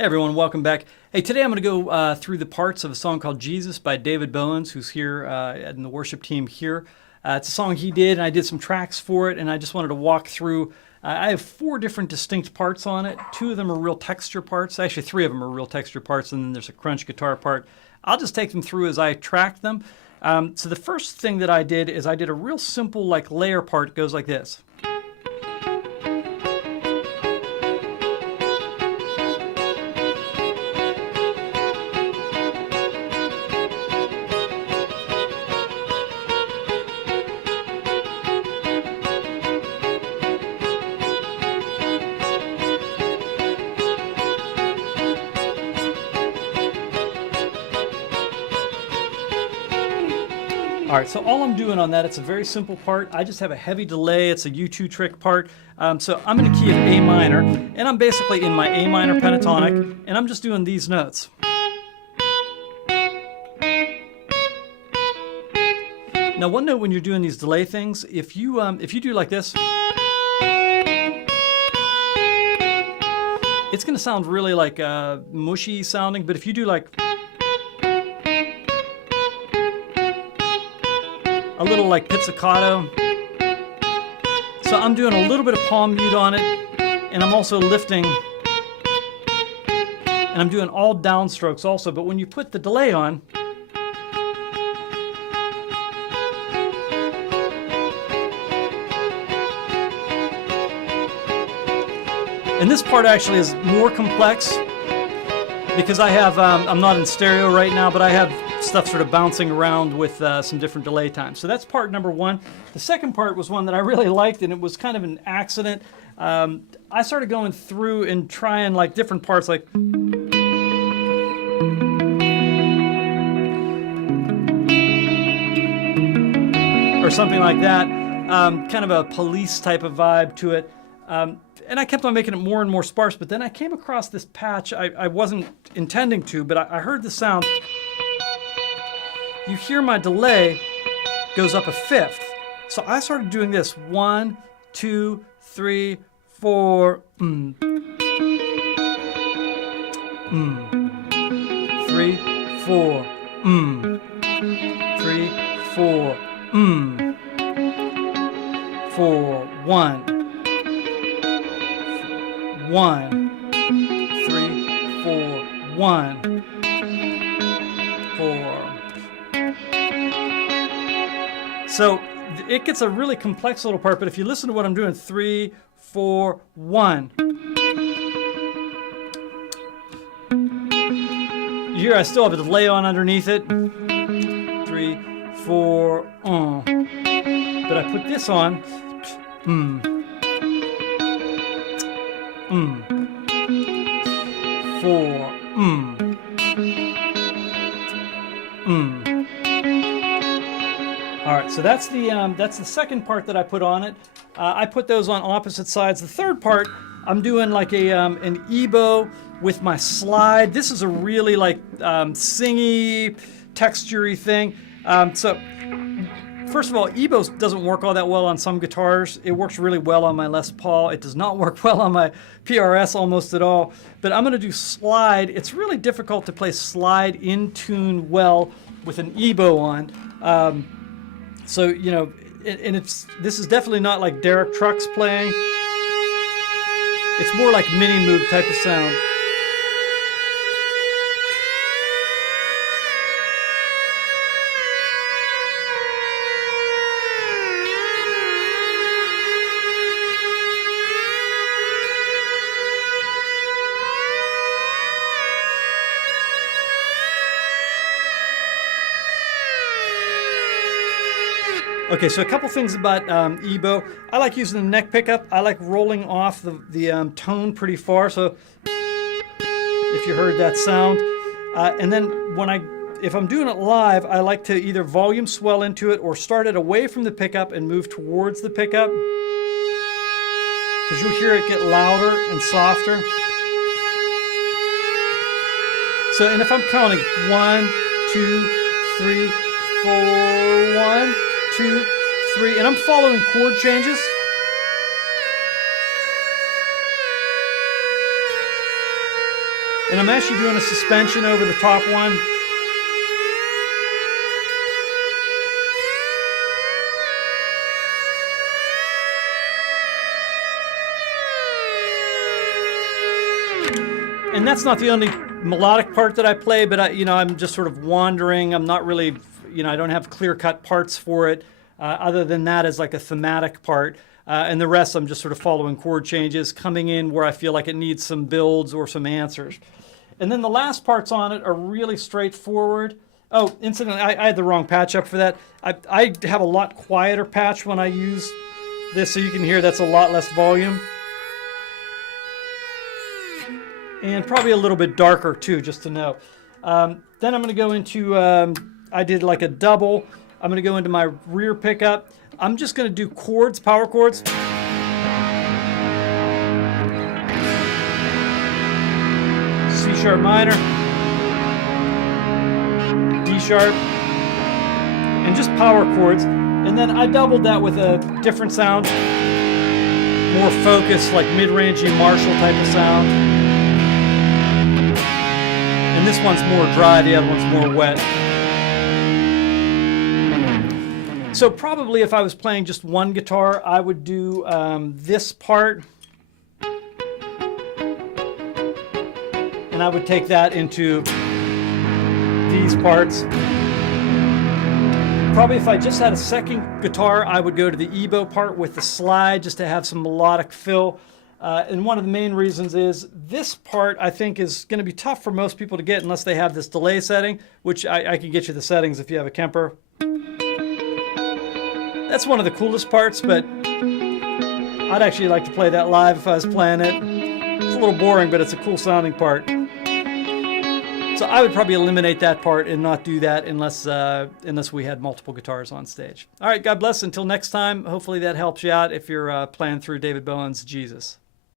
Hey everyone, welcome back. Hey, today I'm going to go through the parts of a song called Jesus by David Bowens, who's here in the worship team here. It's a song he did, and I did some tracks for it, and I just wanted to walk through. I have 4 different distinct parts on it. 2 of them are real texture parts. Actually, 3 of them are real texture parts, and then there's a crunch guitar part. I'll just take them through as I track them. So the first thing that I did is I did a real simple like layer part. It goes like this. All right, so all I'm doing on that, it's a very simple part. I just have a heavy delay. It's a U2 trick part. So I'm in a key of A minor, and I'm basically in my A minor pentatonic, and I'm just doing these notes. Now, one note when you're doing these delay things, if you do like this, it's going to sound really like mushy sounding, but if you do like a little like pizzicato. So I'm doing a little bit of palm mute on it, and I'm also lifting, and I'm doing all downstrokes also, but when you put the delay on, and this part actually is more complex because I have, I'm not in stereo right now, but I have stuff sort of bouncing around with some different delay times. So that's part number 1. The second part was one that I really liked, and it was kind of an accident. I started going through and trying like different parts, like or something like that, kind of a Police type of vibe to it. And I kept on making it more and more sparse, but then I came across this patch I wasn't intending to, but I heard the sound. You hear my delay goes up a 5th. So I started doing this 1, 2, 3, 4, 3, 4, 3, 4, 4, 1, 1, 3, 4, 1, 4. So it gets a really complex little part, but if you listen to what I'm doing, 3, 4, 1. You hear I still have a delay on underneath it. 3, 4, but I put this on. 4, All right, so that's the second part that I put on it. I put those on opposite sides. The third part, I'm doing like a an ebow with my slide. This is a really like singy, textury thing. So first of all, ebow doesn't work all that well on some guitars. It works really well on my Les Paul. It does not work well on my PRS almost at all. But I'm going to do slide. It's really difficult to play slide in tune well with an ebow on. So, you know, and this is definitely not like Derek Trucks playing. It's more like mini moog type of sound. Okay, so a couple things about ebow. I like using the neck pickup. I like rolling off the tone pretty far. So if you heard that sound, and then if I'm doing it live, I like to either volume swell into it or start it away from the pickup and move towards the pickup, because you'll hear it get louder and softer. So, and if I'm counting 1, 2, 3, 4, 1, 2, 3, and I'm following chord changes. And I'm actually doing a suspension over the top one. And that's not the only melodic part that I play, but I'm just sort of wandering. I'm not really, I don't have clear-cut parts for it. Other than that is like a thematic part. And the rest I'm just sort of following chord changes, coming in where I feel like it needs some builds or some answers. And then the last parts on it are really straightforward. Oh, incidentally, I had the wrong patch up for that. I have a lot quieter patch when I use this, so you can hear that's a lot less volume. And probably a little bit darker too, just to know. Then I'm going to go into, I did like a double. I'm going to go into my rear pickup. I'm just going to do chords, power chords. C sharp minor, D sharp, and just power chords. And then I doubled that with a different sound, more focused, like mid-rangey Marshall type of sound. And this one's more dry, the other one's more wet. So probably if I was playing just one guitar, I would do this part. And I would take that into these parts. Probably if I just had a second guitar, I would go to the EBow part with the slide just to have some melodic fill. And one of the main reasons is this part I think is going to be tough for most people to get unless they have this delay setting, which I can get you the settings if you have a Kemper. That's one of the coolest parts, but I'd actually like to play that live if I was playing it. It's a little boring, but it's a cool sounding part. So I would probably eliminate that part and not do that unless we had multiple guitars on stage. All right, God bless. Until next time, hopefully that helps you out if you're playing through David Bowen's Jesus.